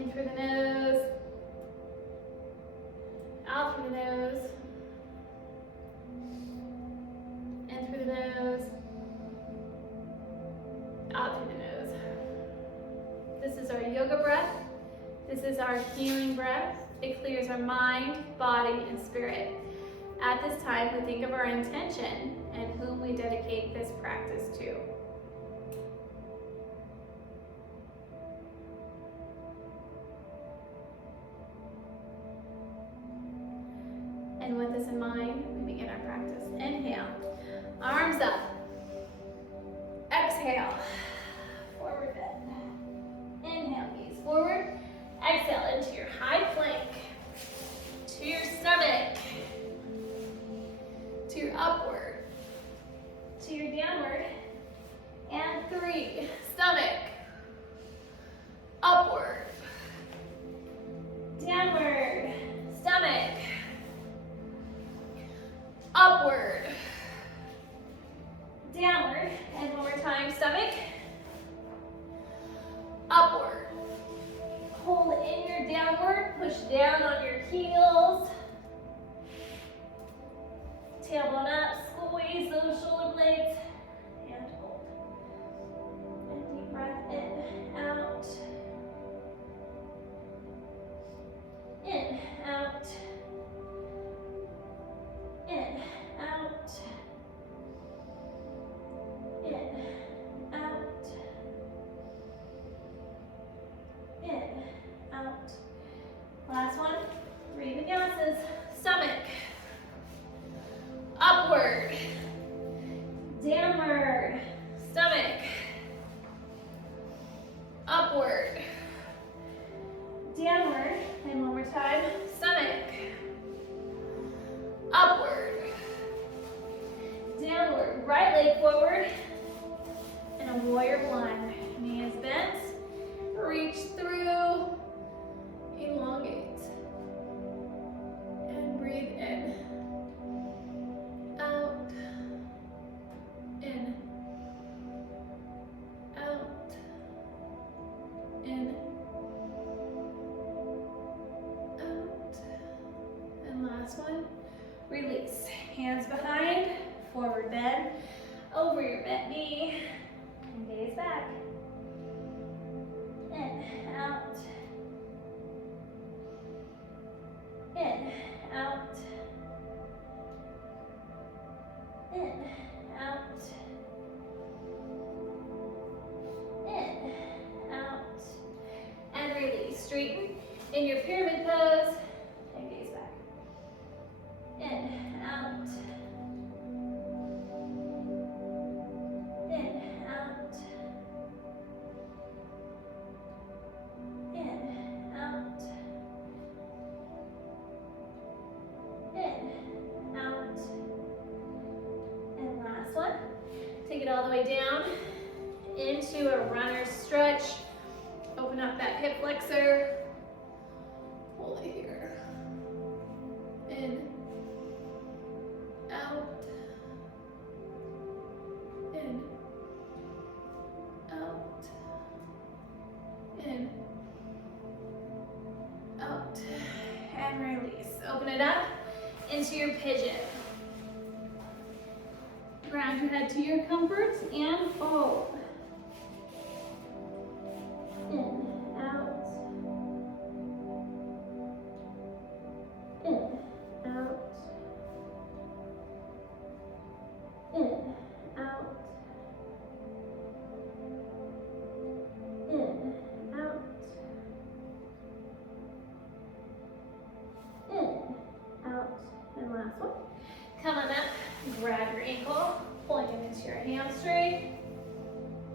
In through the nose. Out through the nose. In through the nose. Out through the nose. This is our yoga breath. This is our healing breath. It clears our mind, body, and spirit. At this time, we think of our intention and whom we dedicate this practice to. And with this in mind, we begin our practice. Inhale, arms up. Exhale, forward bend. Inhale, knees forward. Exhale into your high plank, to your stomach, to your upward, to your downward, and 3, stomach, upward, downward, stomach, upward, downward, and one more time, stomach, upward. Hold in your downward, push down on your heels. Tailbone up, squeeze those shoulder blades, and hold. And deep breath in, out. In, out. In, out. In, out. In, out. Last one, 3 vinyasas. Stomach, upward, downward, stomach, upward, downward, and one more time, stomach, upward, downward, right leg forward, and a warrior one. Knees bent, reach through, elongate, and breathe in, out, in, out, in, out, and last one, release. Hands behind, forward bend, over your bent knee, and gaze back. In, out, in, out, in, out, in, out, and release. Straighten in your pyramid pose, and gaze back. In, out, in, out, in, out, in, out, and last one. Take it all the way down into a runner's stretch. Open up that hip flexor. Hold it here. In, out, in, out, in, out, and release. Open it up into your pigeon. Ground your head to your comfort and fold. In, out, in, out, in, out, in, out, in, out, and last one. Come on up, grab your ankle, point it into your hamstring,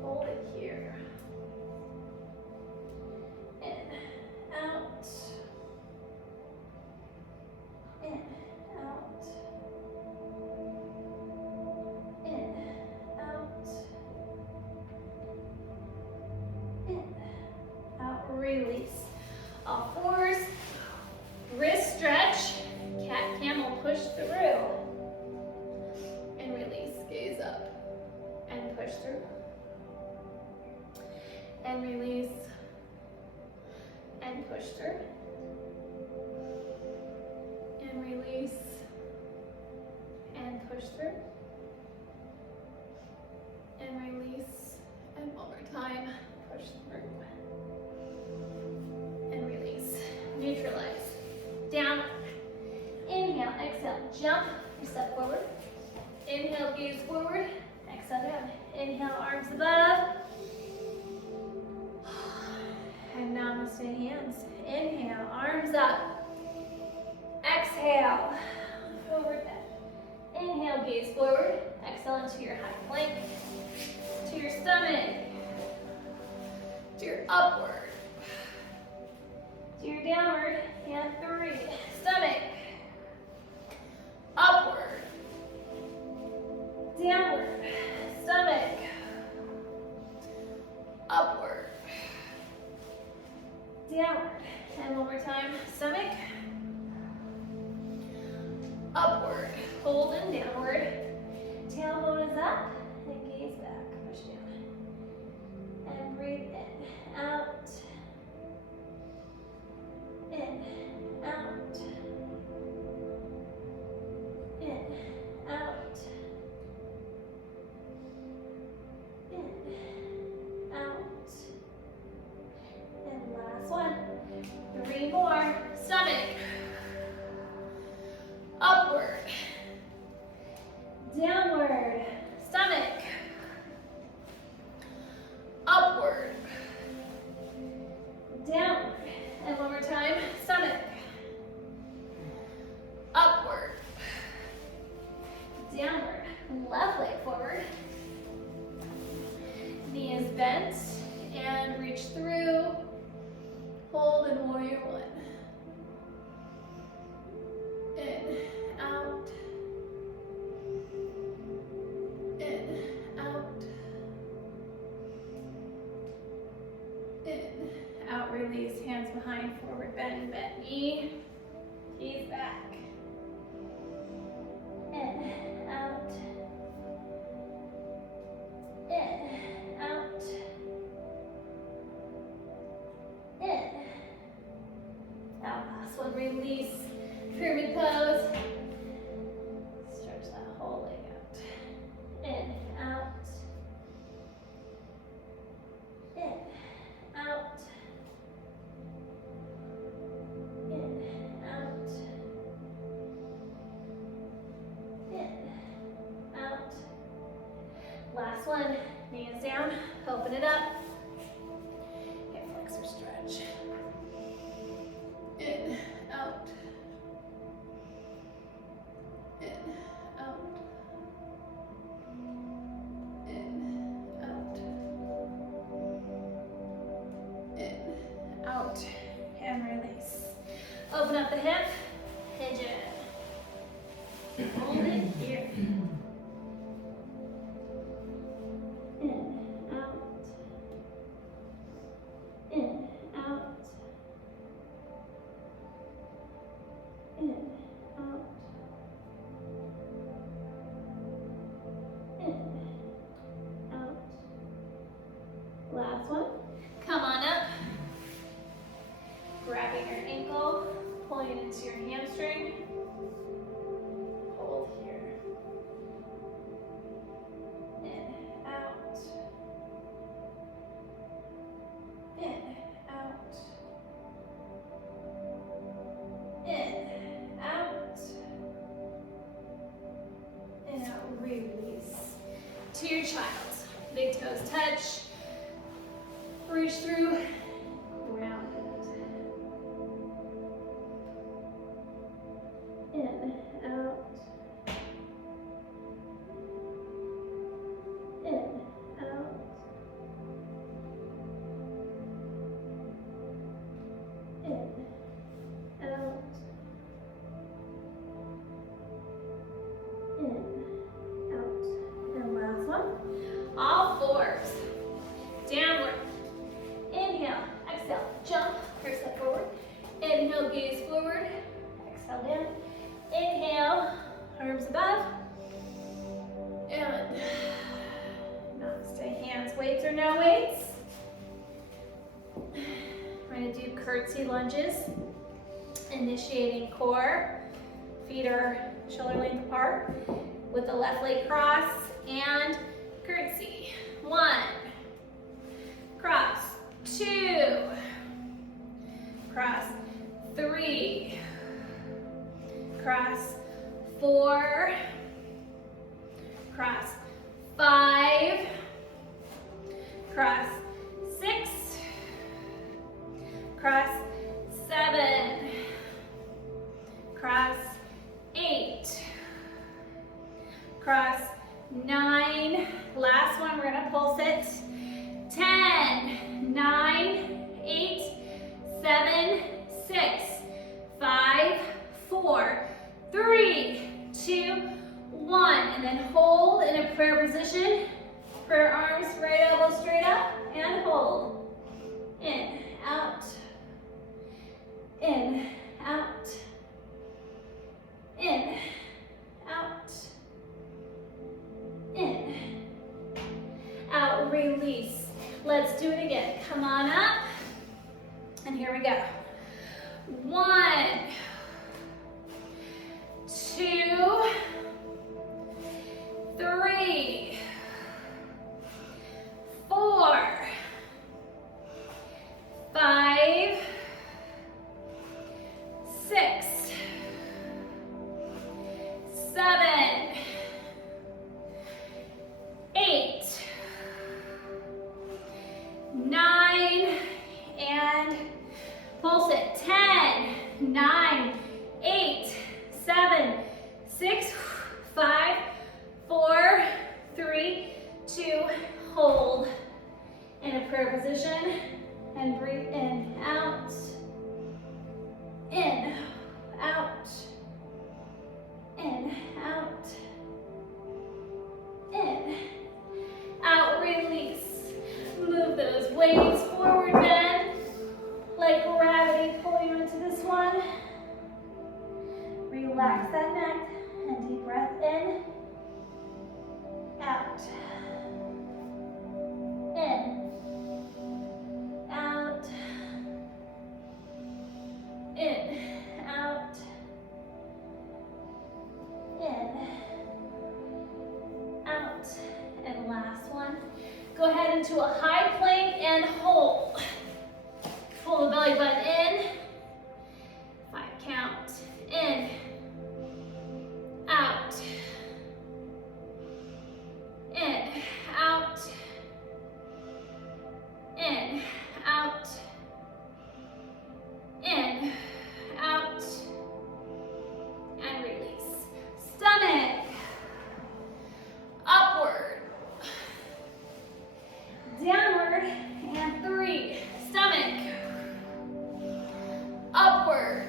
hold it here. In, out, in, out, in, out, in, out, release. All fours, wrist stretch, cat camel push through, and release, gaze up, and push through, and release, and Inhale, gaze forward. Exhale down. Inhale, arms above. And namaste hands. Inhale, arms up. Exhale, forward bend. Inhale, gaze forward. Exhale into your high plank. To your stomach. To your upward. To your downward. And 3. Stomach. Upward. Downward. Stomach. Upward. Downward. And one more time. Stomach. Upward. Hold and downward. Tailbone is up. And gaze back. Push down. And breathe in. Out. In. Out. In. Out. In. Out. And last one. 3 more. Stomach. Upward. Downward. Stomach. Upward. Downward. And one more time. Stomach. Upward. Downward. Left leg forward. Knee is bent. And reach through. Hold in warrior one. In, out. In, out. In, out, release, hands behind, forward bend, bend knee, gaze back. In, out. In, out. In. Out, last one, release, pyramid pose. Stretch that whole leg out. In, out. In, out. In, out. In, out. Last one, knees down, open it up. Hip flexor stretch. In, out. In, out. In, out. In, out. And release. Open up the hip, hinge it. Hold it here. In, out. In, out. In, out. In, out. Last one. Come on up. Grabbing your ankle, pulling it into your hamstring. Hold here. In, out. In, out. In, out. And out, release. To your child. Big toes touch. Reach through. Round it. In, out. In, out. In, out. In, out. And last one. All fours. Downward. Inhale. Exhale. Jump. First step forward. Inhale. Gaze forward. Exhale down. Inhale. Arms above. And namaste. Hands. Weights or no weights. We're going to do curtsy lunges. Initiating core. Feet are shoulder length apart. With the left leg cross and curtsy. 1. Cross. 2. Cross. 3. Cross. 4. cross, 5, cross, 6, cross, 7, cross, 8, cross, 9, last one, we're gonna pulse it, 10, 9, 8, 7, 6, 5, 4, 3, 2, 1, and then hold in a prayer position. Prayer arms, right elbow straight up, and hold. In, out, in, out, in, out, in, out, release. Let's do it again. Come on up, and here we go. 1, 2, 3, 4, 5, 6, 7, 8, 9, and pulse it. 10, 9, 8, 7, 6, 5, 4, 3, 2, hold in a prayer position and breathe in, out, in, out, in, out, in, out, release. Move those weights forward, bend, like gravity pulling you into this one. Relax that neck and deep breath in, out, in, out, in, out, in, out, and last one. Go ahead into a high plank and hold. Pull the belly button in, 5 count, in, out, in, out, in, out, in, out, and release. Stomach, upward, downward, and 3. Stomach, upward,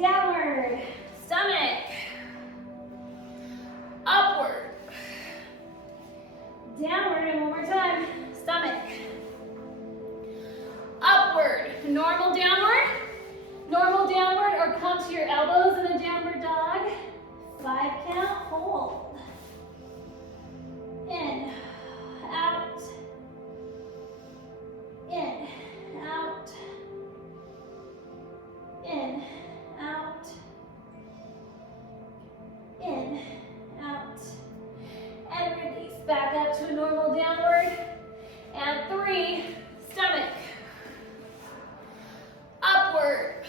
downward, stomach, upward, downward, and one more time, stomach, upward, normal downward, or come to your elbows in a downward dog, 5 count, hold, in, out, in, out, in, out, in, out, and release. Back up to a normal downward, and 3, stomach, upward,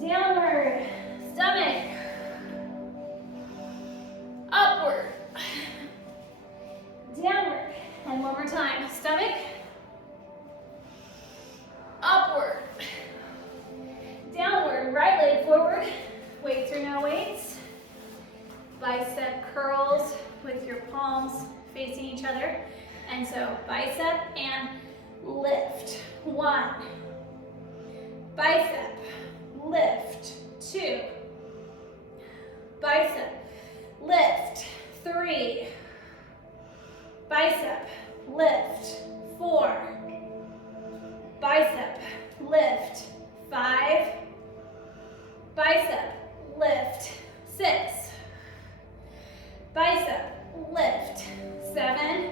downward, stomach, upward, downward, and one more time, stomach, upward, downward, right leg forward, weights or no weights, bicep curls with your palms facing each other, and so bicep and lift, 1, bicep, lift, 2, bicep, lift, 3, bicep, lift, 4, bicep, lift, 5, bicep, lift, 6, bicep, lift, 7,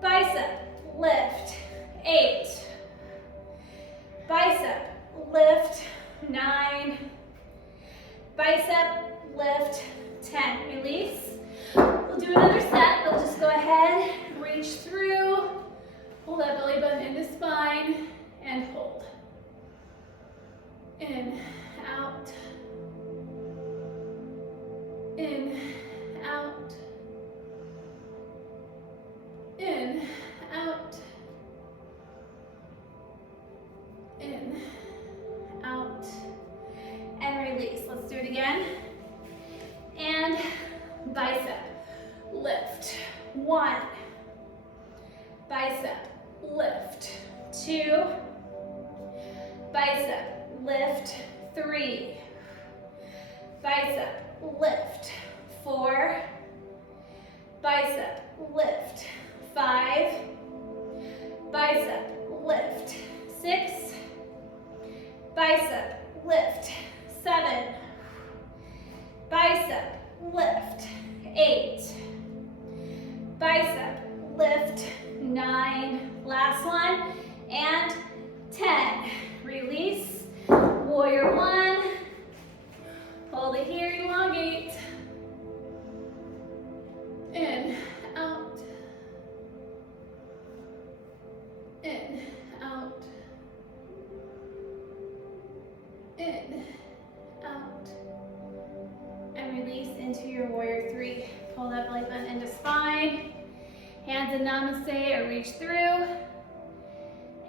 bicep, lift, 8, bicep, lift, 9, bicep, lift, 10. Release. We'll do another set, but just go ahead, reach through, pull that belly button into spine, and hold. In, out, again. And bicep, lift. 1. Bicep, lift. 2. Bicep, lift. 3. Bicep, lift. 4. Bicep, lift. 5. Bicep, lift. 6. Bicep, lift. 7. Bicep, lift. 8. Bicep, lift. 9. Last one. And 10. Release. Warrior 1. Hold it here, elongate. In, out. In, out. In, out. And release into your warrior 3. Pull that belly button into spine. Hands in namaste or reach through.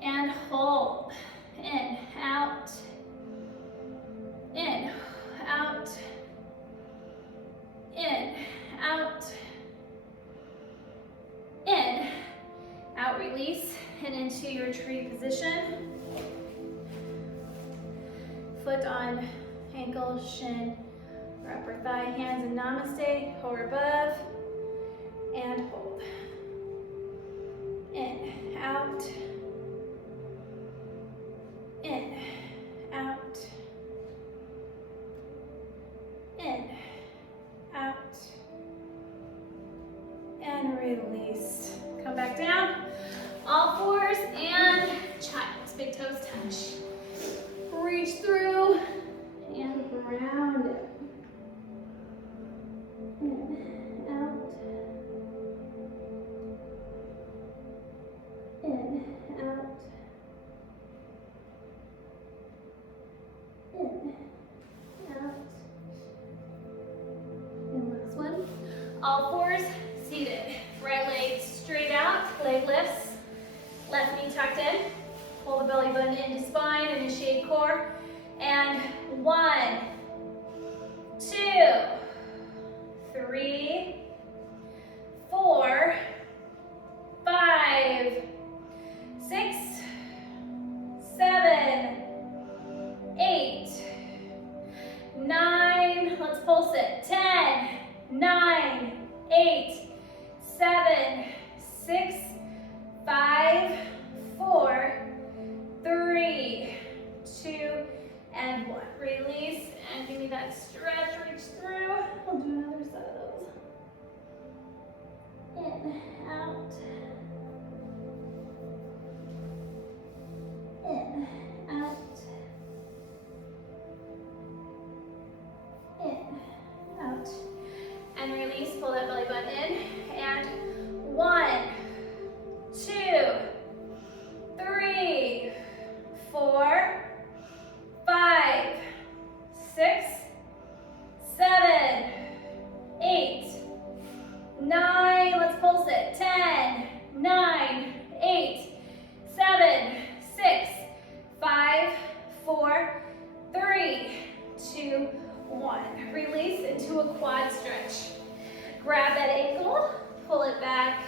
And hold. In, out. In, out. In, out. In, out, release, and into your tree position. Foot on ankle, shin, or upper thigh, hands in namaste, or above, and hold. In, out. In, out. In, out. And release. Come back down. All fours and child's. Big toes touch. Reach through and ground it. In, out. In, out. In, out. And last one. All fours, seated. Right leg straight out, leg lifts. Left knee tucked in. Pull the belly button into spine, initiate core. And 1, 2, 3, 4, 5, 6, 7, 8, 9. Let's pulse it. 10, 9, 8, 7, 6, 5, 4, 3, 2, and 1. Release and give me that stretch. Reach through. I'll do another set of those. In, out. In, out. In, out. And release. Pull that belly button in. And 1, 2, 3, 4, 5, 6, 7, 8, 9. Let's pulse it. 10, 9, 8, 7, 6, 5, 4, 3, 2, 1. Release into a quad stretch. Grab that ankle, pull it back.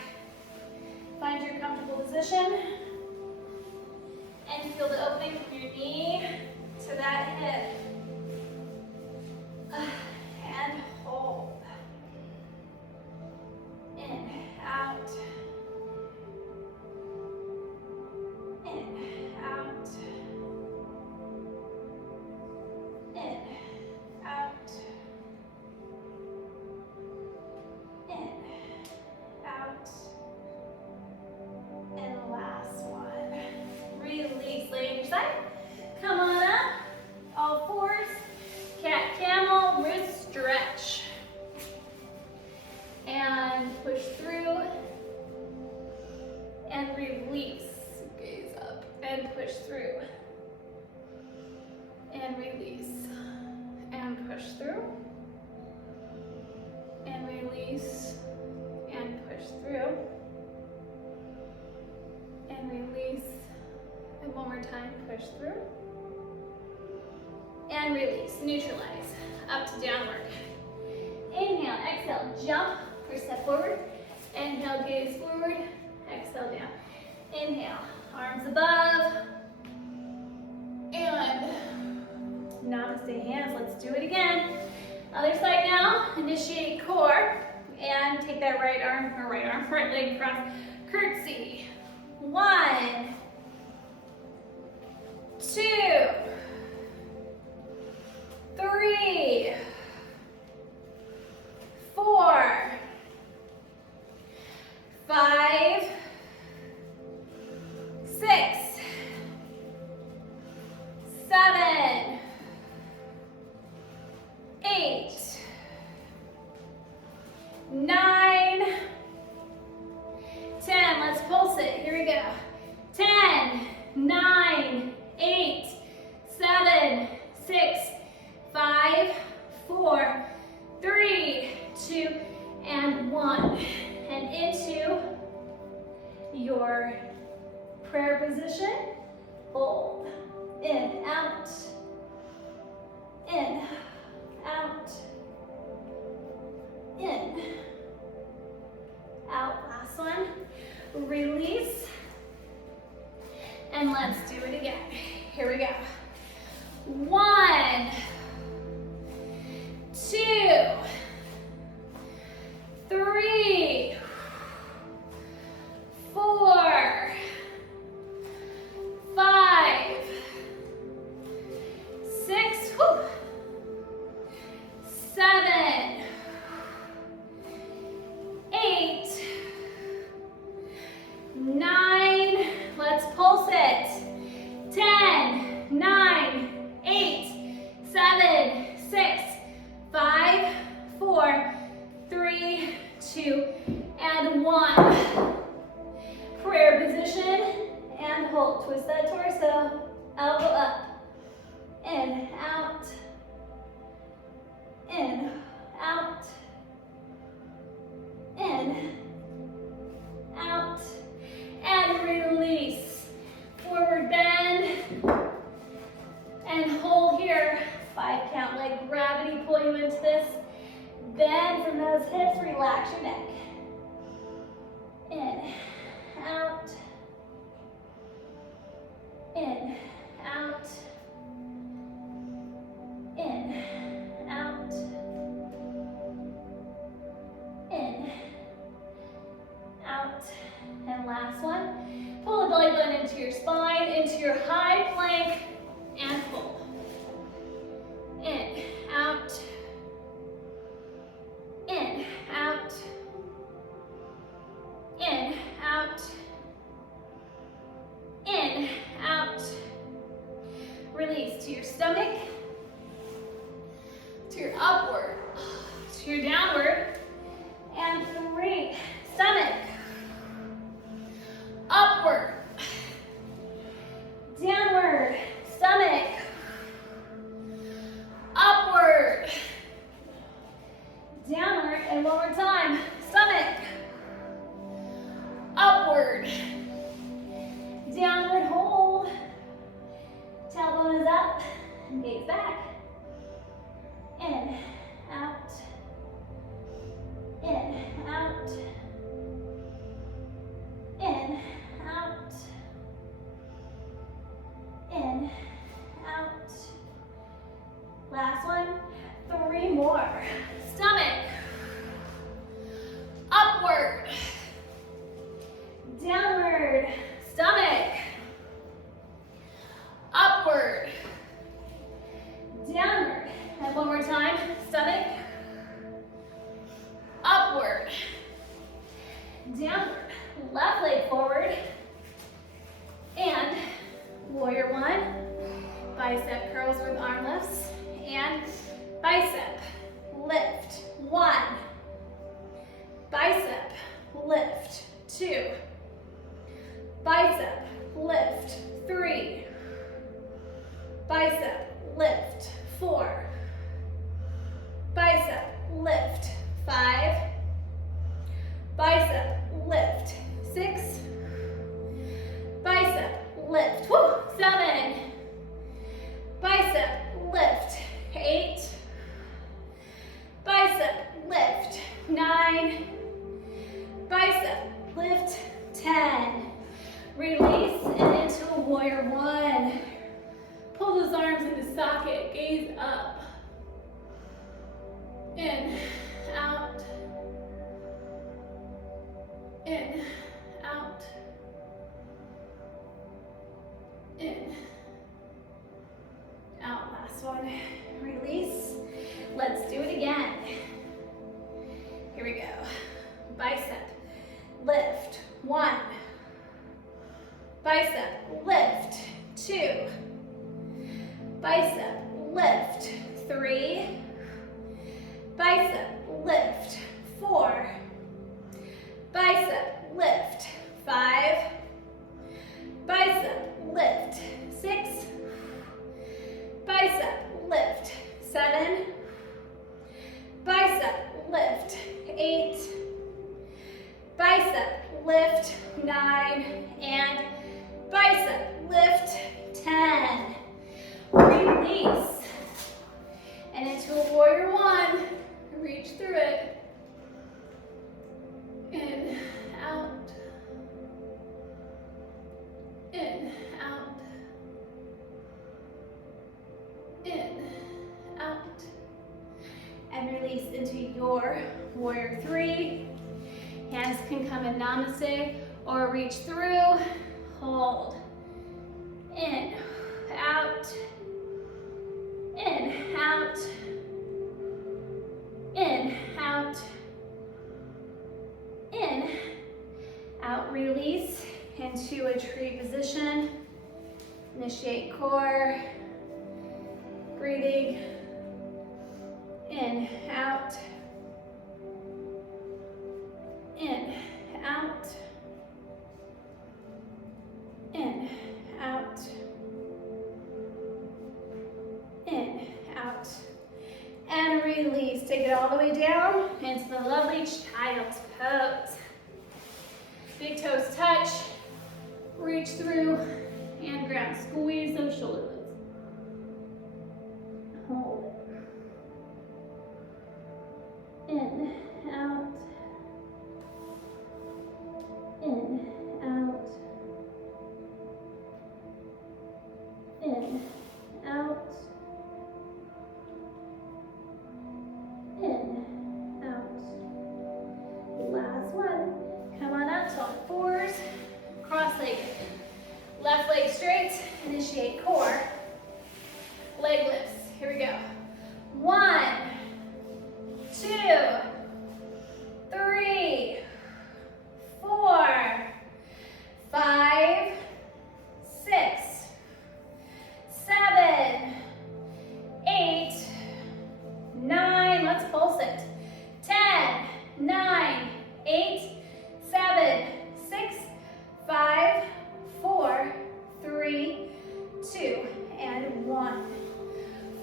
Find your comfortable position. And feel the opening from your knee to that hip. And hold. In, out. In, out. In, out. In, out. And last one. Release. Lay on your side. Come on up. All fours. Cat, camel, wrist stretch. And push through. And release. Gaze up. And push through. And release. And push through. And release. And push through. And release. And one more time, push through. and release, neutralize, up to downward. Inhale, exhale, jump or step forward. Inhale, gaze forward, exhale down. Inhale, arms above, and namaste hands. Let's do it again. Other side now, initiate core, and take that right leg across, curtsy. 1, 2, 3, 4, 5, 6, 7, 8, 9, 10. Let's pulse it. Here we go. 10, 9, 8, 7, 6, 5, 4, 3, 2, and 1. And into your prayer position. Hold. In, out. In, out. In, out. Last one. Release. And let's do it again. Here we go. 1, 2, 3, 4, 5, 6, 7, 8, 9, let's pulse it. 10, 9, 8, 7, 6, 5, 4, 3, 2, and 1. Prayer position and hold. Twist that torso. Elbow up. In, out. In, out. In, out. And release. Forward bend. And hold here. 5 count, like gravity pull you into this. Bend from those hips, relax your neck. In, out. In, out. In, out. In, out. And last one. Pull the belly button into your spine, into your high plank, and pull. In, out. In, out. In, out. In, out. Release to your stomach, to your upward, to your downward, and 3. Stomach, upward, downward, stomach, upward, downward, and one more time. Stomach, upward, downward, hold. Tailbone is up, gaze back. In, out. In, out. In, out. In, out. Last one. 3 more. Stomach, upward, downward, stomach, upward, downward, and one more time. Stomach, upward, downward. Left leg forward, and warrior 1. Bicep curls with arm lifts, and bicep lift. 1. Bicep lift. 2. Bicep lift. 3. Bicep lift. 4. Bicep lift. 5. Bicep lift. 6. Bicep lift. Woo. 7. Bicep lift. last one. Release. Let's do it again. Here we go. Bicep, lift, 1. Bicep, lift, 2. Bicep, lift, 3. Bicep, lift, 4. Bicep, lift, 5. Bicep, lift, 6. Bicep, lift, 7. Bicep, lift, 8. Bicep, lift, 9. And bicep, lift, 10. Release. And into a warrior 1. Reach through it. In, out. In, out. In, out. And release into your warrior 3. Hands can come in namaste or reach through. Hold. In, out. In, out. In, out. In, out. Release into a tree position. Initiate core. Breathing. In, out. In, out. In, out. In, out. And release. Take it all the way down into the lovely child's pose. Big toes touch. Reach through and ground. Squeeze those shoulder blades. Hold it. In, out. In, out. In, out. In, out. Last one. Come on up to all fours. Cross-legged. Left leg straight. Initiate core. Leg lifts. Here we go. 1, 2, 3, 4, 5, 6, 7, 8, 9. Let's pulse it. 10, 9, 8, 7, 6, 5, 4, 3, 2, and 1.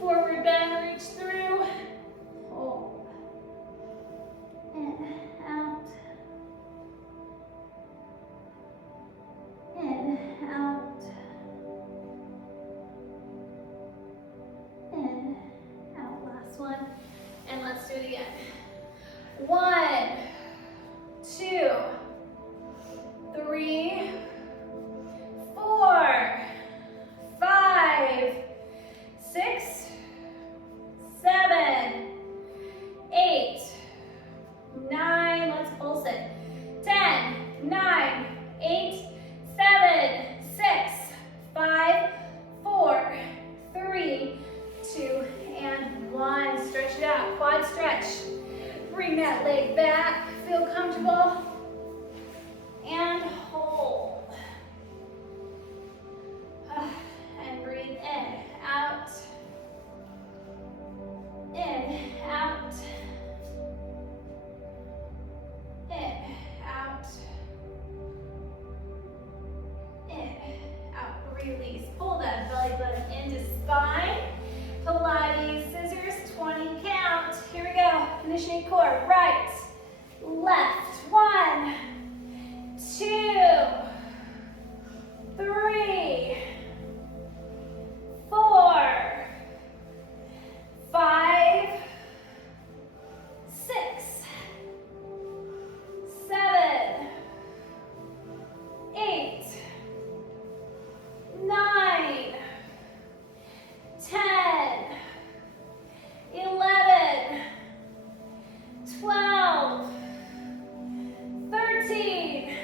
Forward bend, reach through. Hold. In, out. In, out. In, out. Last one. And let's do it again. 1, 2, 3, 4, 5, 6, 7, 8, 9. Let's pulse it. 10, 9, 8, 7, 6, 5, 4, 3, 2, and 1. Stretch it out. Quad stretch. Bring that leg back. Feel comfortable. And hold. And breathe in, out. In, out. In, out. In, out. Release. Pull that belly button into spine. Pilates, scissors, 20 count. Here we go. Initiate core. Right, left. 1, 2, 3, 4, 5, 6, 7, 8, 9, 10, 11, 12, 13,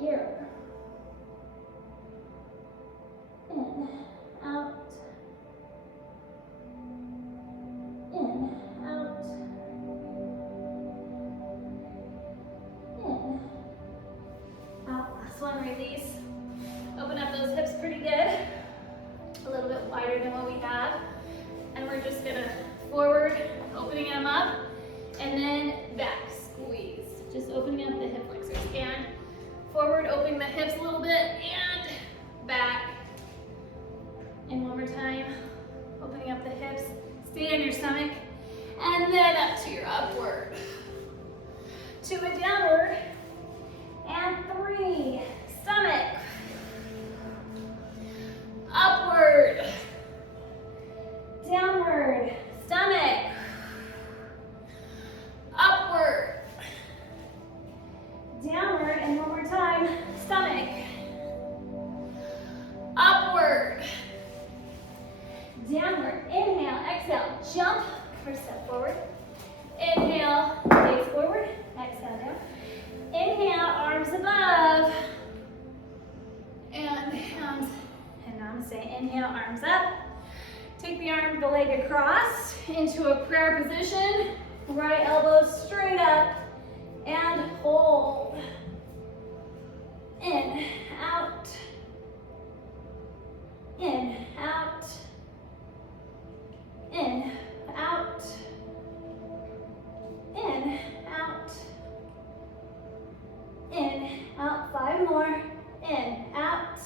here. In, out. In, out. In, out. Last one, release. Open up those hips pretty good. A little bit wider than what we have. And we're just gonna forward, opening them up, and then back, squeeze. Just opening up the hip flexors. And forward, opening the hips a little bit, and back. And one more time, opening up the hips. Stay on your stomach, and then up to your upward. To a downward, and 3. Stomach. Upward. Downward. Stomach. Upward. Downward, and one more time. Stomach. Upward. Downward. Inhale, exhale, jump or step forward. Inhale, gaze forward. Exhale down. Inhale, arms above. And hands and namaste. Inhale, arms up. Take the leg across into a prayer position. Right elbow straight up and hold. In, out. In, out. In, out. In, out. In, out. 5 more. In, out.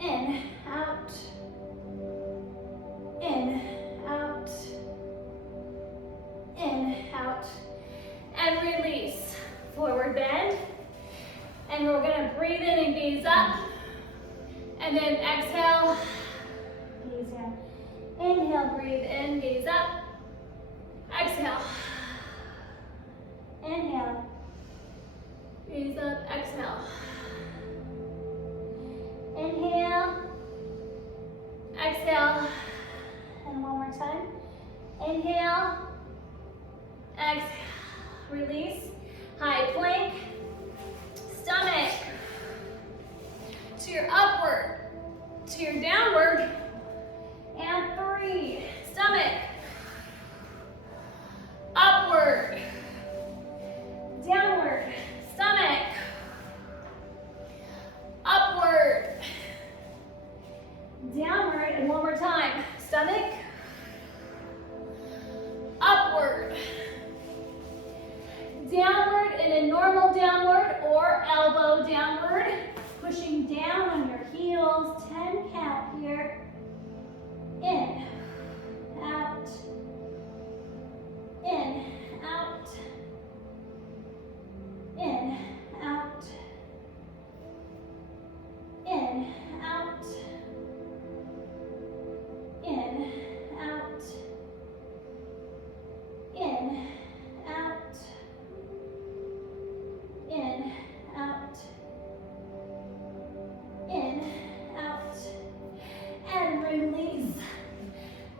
In, out. In, out. In, out. And release. Forward bend. And we're gonna breathe in and gaze up. And then exhale, gaze down. Inhale, breathe in, gaze up. Exhale. Inhale. Gaze up, exhale. Inhale. Exhale. And one more time. Inhale. Exhale. Release. High plank. Stomach. To your upward. To your downward. And 3. Stomach. Upward. Downward. Stomach. Upward. Downward. And one more time. Stomach. Upward. Downward in a normal downward or elbow downward. Pushing down on your heels. 10 count here. In, out, in, out, in, out, in, out, in, out, in, out, in, out, in, out, and release.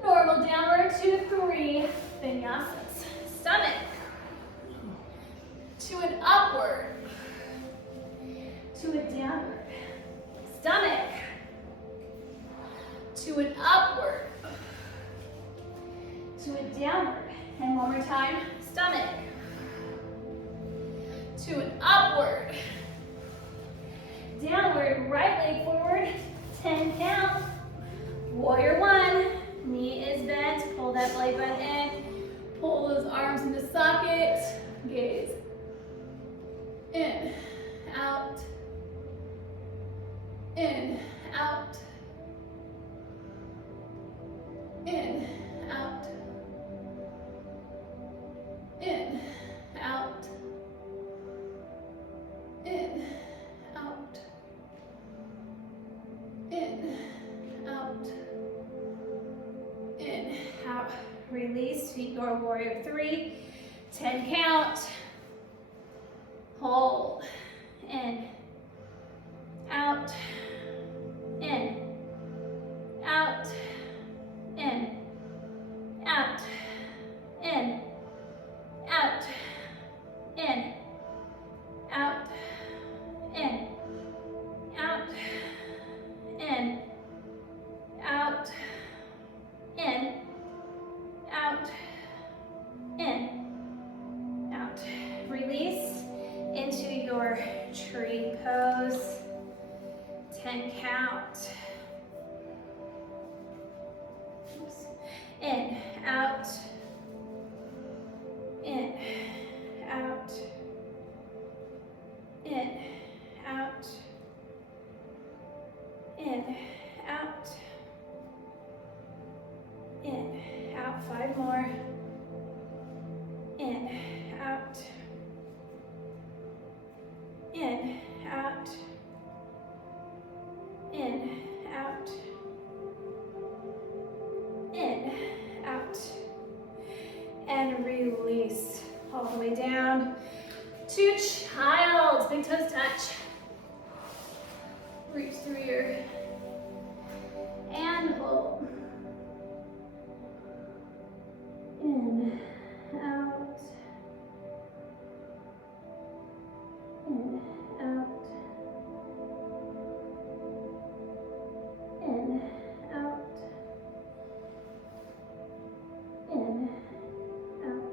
Normal downward to 3 vinyasas. Stomach. To an upward. To a downward. Stomach. To an upward. To a downward. And one more time. Stomach. To an upward. Downward. Right leg forward. 10 count. Warrior 1. Knee is bent. Pull that belly button in. Pull those arms into socket. Gaze. In. Out. In. Out. In. Out. In. Out. In. Out. In. Out. In, out, release to your warrior 3, 10 count, hold, in, out, in, out, in, out, in, out, in, out, your tree pose. 10 count. Oops. In, out, in, out, in, out, in, out, in, out. 5 more. In, out, in, out, in, out, in, out, and release all the way down to child. Big toes touch. Reach through your and hold. In, out, in, out, in, out, in, out.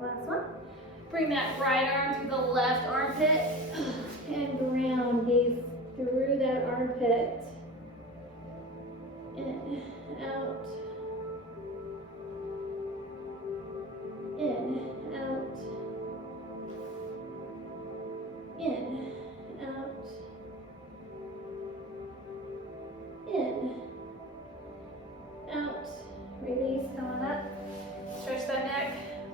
Last one. Bring that right arm to the left armpit and ground. Gaze through that armpit. In, out. In, out. In, out. In, out. Release, come on up. Stretch that neck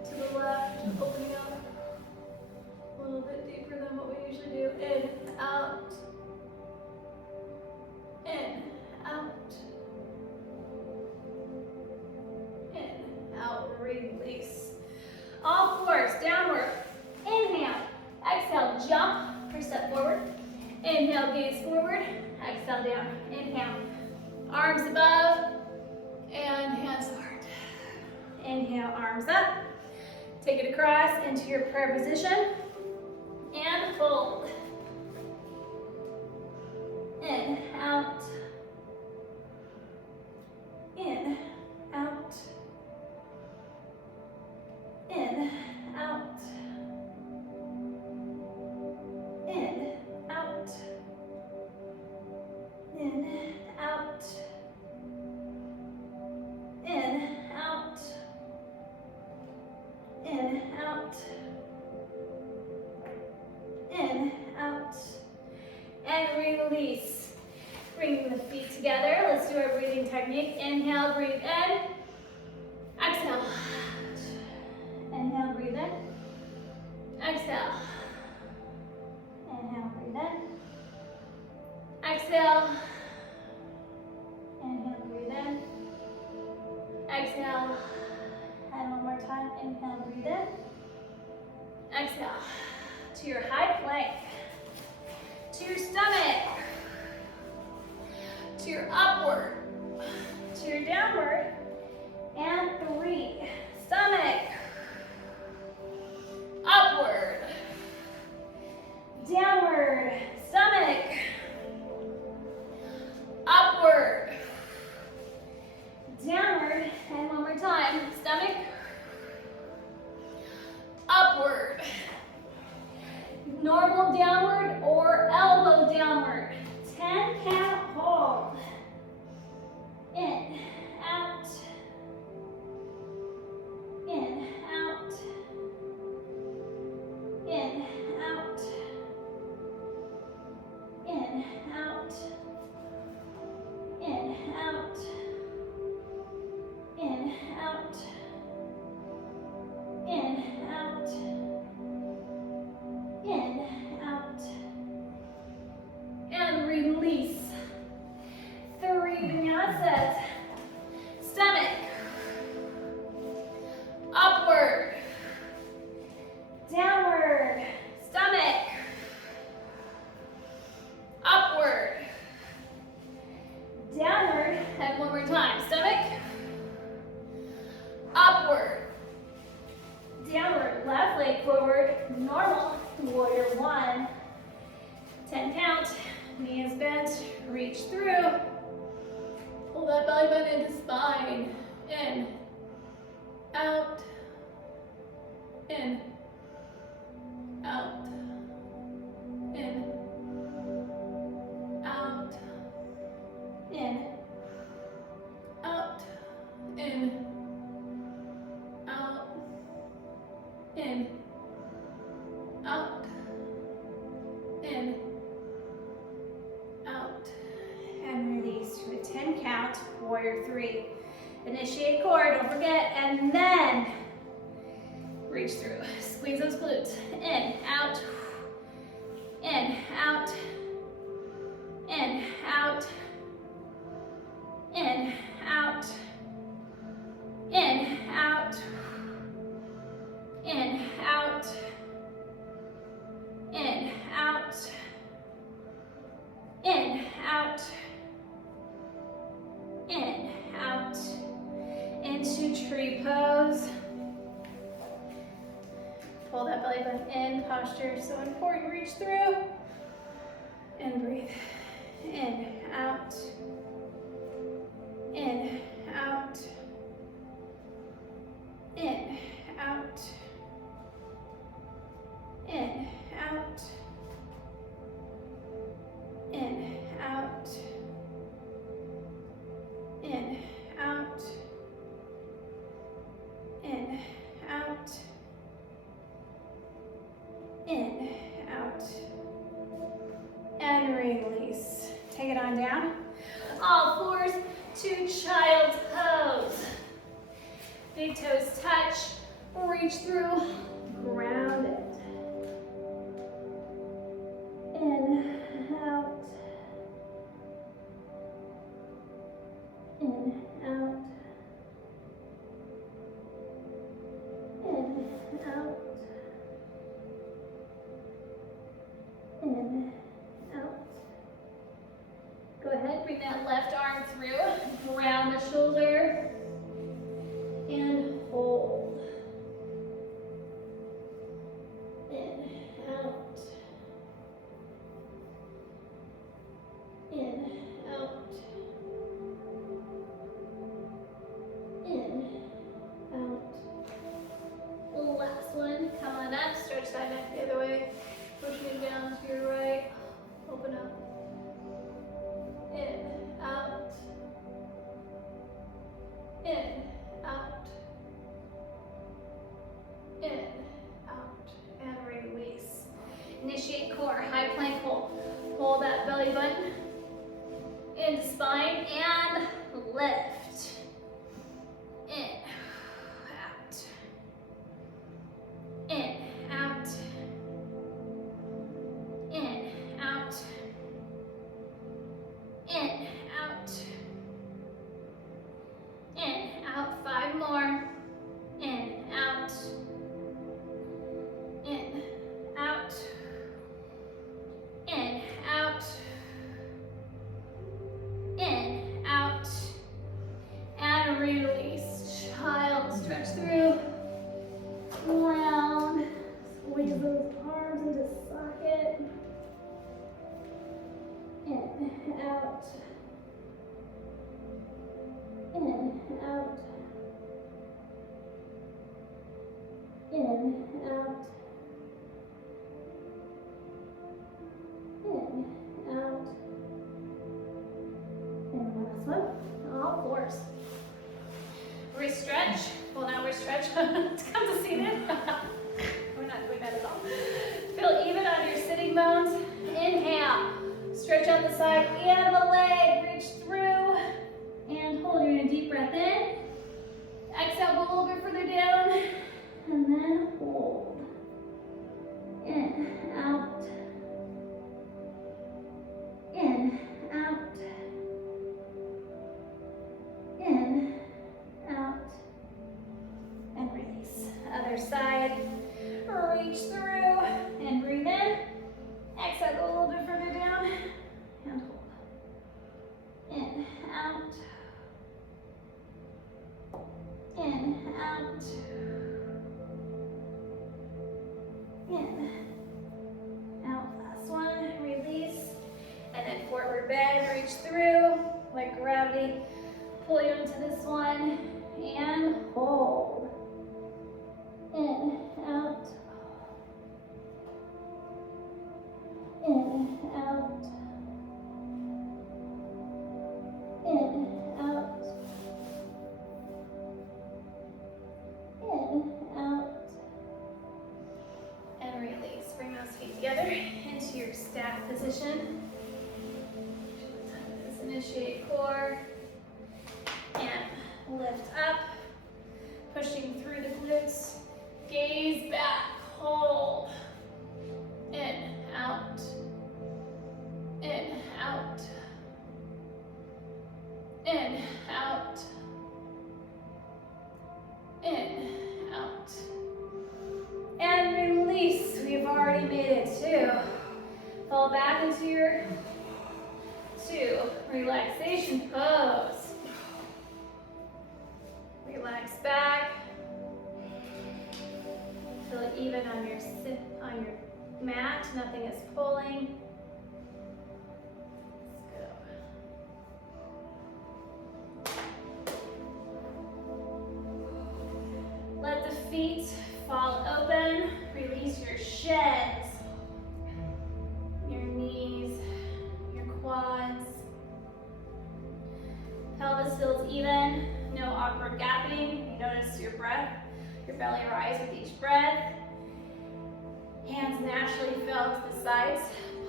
to the left, opening up a little bit deeper than what we usually do. In, out. In, out. In, out. Release. All fours, downward. Inhale. Exhale, jump or step forward. Inhale, gaze forward. Exhale, down. Inhale. Arms above and hands to heart. Inhale, arms up. Take it across into your prayer position. And fold. In, out. In, out. In, out. In, out. In, out. In, out. In, out. In, out. And release. Bringing the feet together. Let's do our breathing technique. Inhale, breathe in. Exhale. Inhale, breathe in. Exhale. Inhale, breathe in. Exhale. Inhale, breathe in. Exhale. And one more time. Inhale, breathe in. Exhale. To your high plank. To your stomach. To your upward. To your downward. And 3. Stomach. Upward. Downward. Stomach. Upward. Downward. And one more time. Stomach. Upward. Normal downward or elbow downward. 10 count hold. In, out. In, out. In, out. In, out. In, out. In, out. In, out. In, out. And release. 3 vinyasas. Stomach. Upward. Downward. Stomach. Upward. Downward. And one more time. Stomach. Upward. Downward. Left leg forward. Normal. Warrior 1. 10 count. Knees bent. Reach through. Pull that belly button into spine. In. Out. In. Out. in, out, in, out, and release to a 10 count, warrior 3. Initiate core, don't forget, and then reach through. Squeeze those glutes. In, out, in, out, in, out, in, out, in, out, in, out, in, out, in, out, in, out, into tree pose. Pull that belly button in, posture so important, reach through, and breathe. In, out, in, out, in, out, in, out, in, out, in, out, in, out, in, out, and release. Take it on down. All fours to child's pose. Big toes touch, reach through, ground it. In, out, in, out, in, out, in, out. Go ahead, bring that left arm through, ground the shoulder, and hold. In, out, in, out, in, out. Last one, come on up, stretch that neck the other way, pushing it down to your right, open up. In, out, in, out, in, out, and release. Initiate core, high plank hold. Pull that belly button into spine and lift. In, out, in, out, in, out, in, out, in, out, 5 more, in, out, in, out, in, out, in, out, and release. Child, stretch through, round, squeeze those arms into socket, in, out, in, out, in, out, in, out, and last one, all fours. Wrist stretch, well now wrist stretch, come to seated. We're not doing that at all. Feel even on your sitting bones. Inhale, stretch out the side and the leg, reach through, and hold. You're gonna deep breath in. Exhale, go a little bit further down, and then hold. In, out, in, out, in, out, and release. Other side, reach through, and breathe in. Exhale, go a little bit further down, and hold. In, out, in, out, in, out. Last one, release, and then forward bend, reach through, let gravity pull you into this one, and hold. In, out, in, out, in, out, in, out, together into your staff position. Initiate core and lift up, pushing through the glutes. Gaze back, hold. In, out. In, out. In, out. In, out. And release. We've already made it 2. Fall back into your 2 relaxation pose. Relax back. Feel it even on your mat. Nothing is pulling. Let the feet fall open. Release your shins, your knees, your quads. Pelvis feels even. No awkward gapping. You notice your breath, your belly rise with each breath. Hands naturally fell to the sides.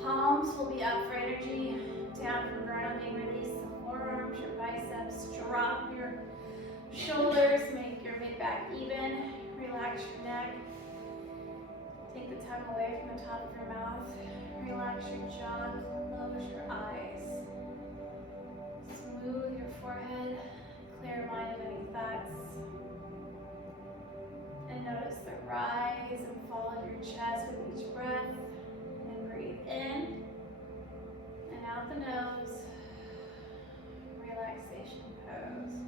Palms will be up for energy. Down for grounding. Release the forearms, your biceps. Drop your shoulders. Make your mid-back even. Relax your neck. Take the tongue away from the top of your mouth. Relax your jaw. Close your eyes. Smooth your forehead. Clear your mind of any thoughts. And notice the rise and fall of your chest with each breath. And breathe in and out the nose. Relaxation pose.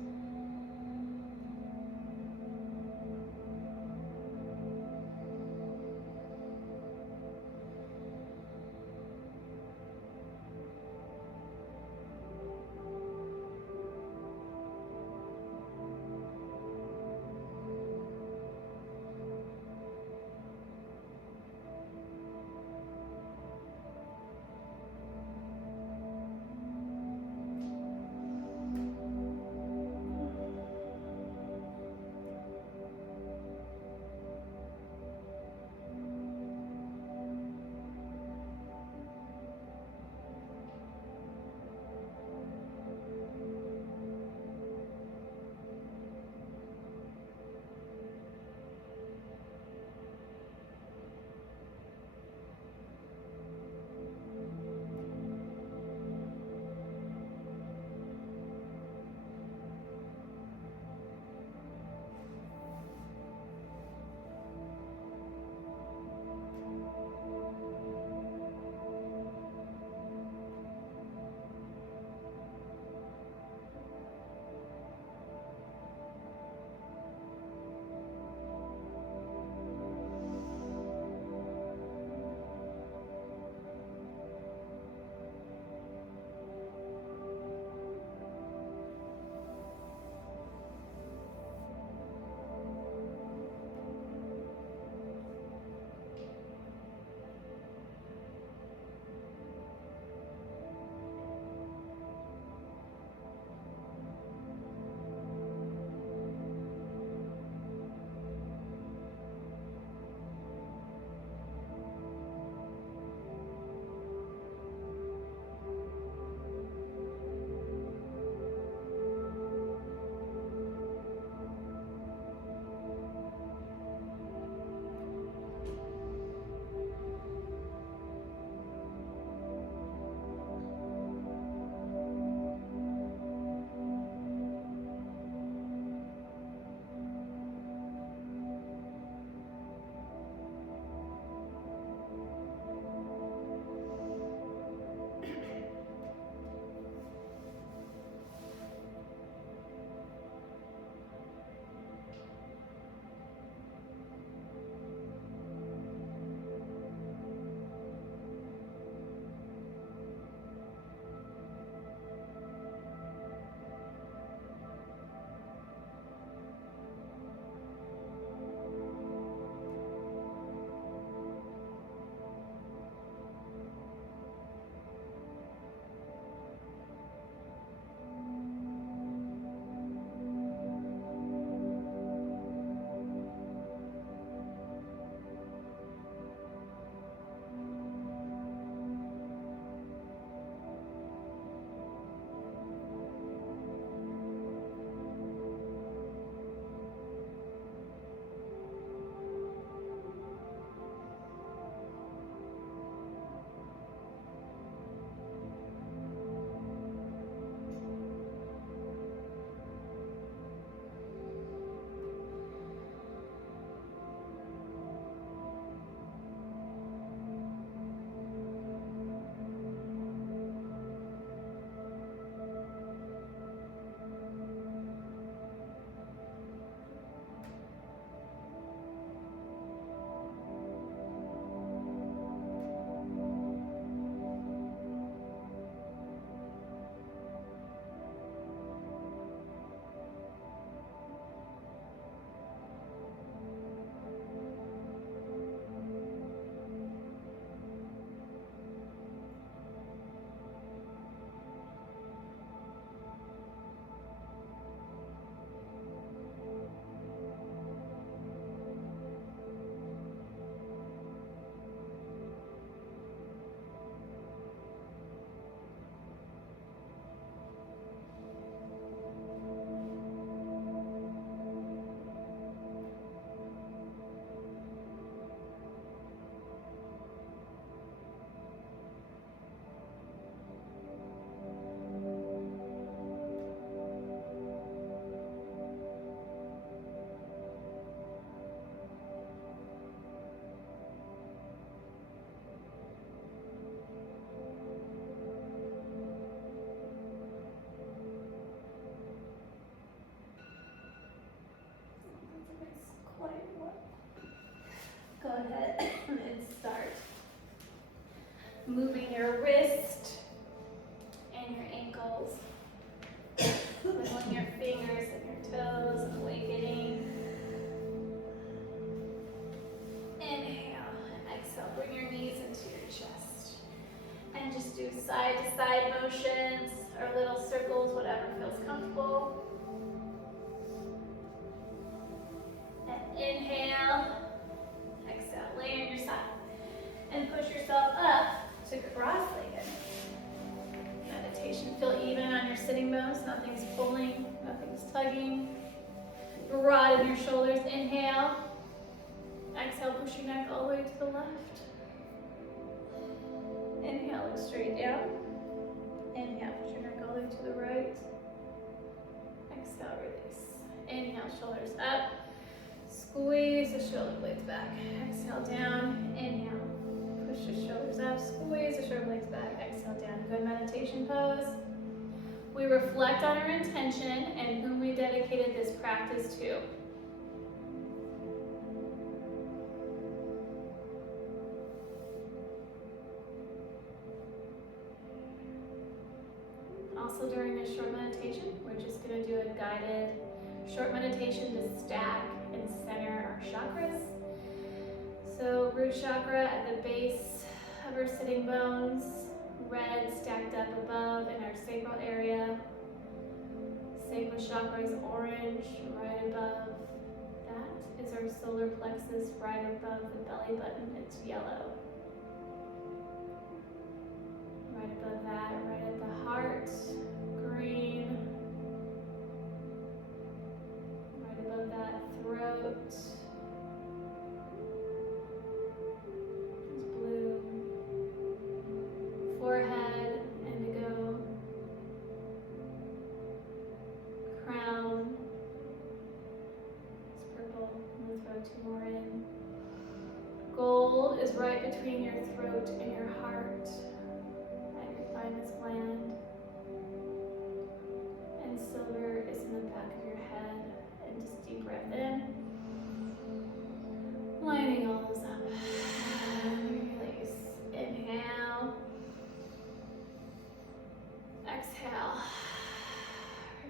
Go ahead and start moving your wrist and your ankles, wiggling your fingers and your toes and awakening. Inhale, exhale, bring your knees into your chest. And just do side to side motions or little circles, whatever feels comfortable. And inhale, exhale, lay on your side. And push yourself up to cross-legged. Meditation, feel even on your sitting bones. Nothing's pulling, nothing's tugging. Broaden your shoulders, inhale. Exhale, push your neck all the way to the left. Inhale, look straight down. Inhale, push your neck all the way to the right. Exhale, release. Inhale, shoulders up. Squeeze the shoulder blades back. Exhale, down. Inhale. Push the shoulders up. Squeeze the shoulder blades back. Exhale, down. Good meditation pose. We reflect on our intention and whom we dedicated this practice to. Also, during this short meditation, we're just going to do a guided short meditation to stack and center our chakras. So, root chakra at the base of our sitting bones, red stacked up above in our sacral area. Sacral chakra is orange right above. That is our solar plexus right above the belly button. It's yellow. Right above that, right at the heart, green. Right above that, throat is blue. Forehead, indigo. Crown is purple. I'm going to throw two more in. Gold is right between your throat and your heart. Thymus gland, and silver is in the back of your head. And just deep breath in, lining all those up. Release. Inhale. Exhale.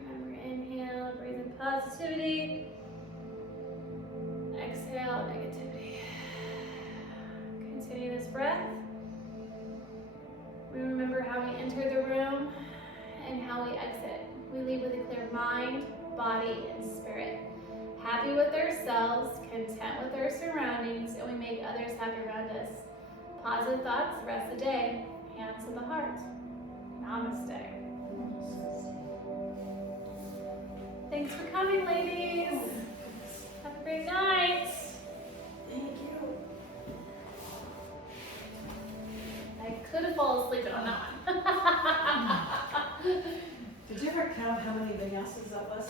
Remember, inhale, breathe in positivity. Exhale, negativity. Continue this breath. We remember how we enter the room and how we exit. We leave with a clear mind, body, and spirit. Happy with ourselves, content with our surroundings, and we make others happy around us. Positive thoughts the rest of the day. Hands to the heart. Namaste. Thanks for coming, ladies. Have a great night. Thank you. I could have fallen asleep on that one. Did you ever count how many vinyasas that was?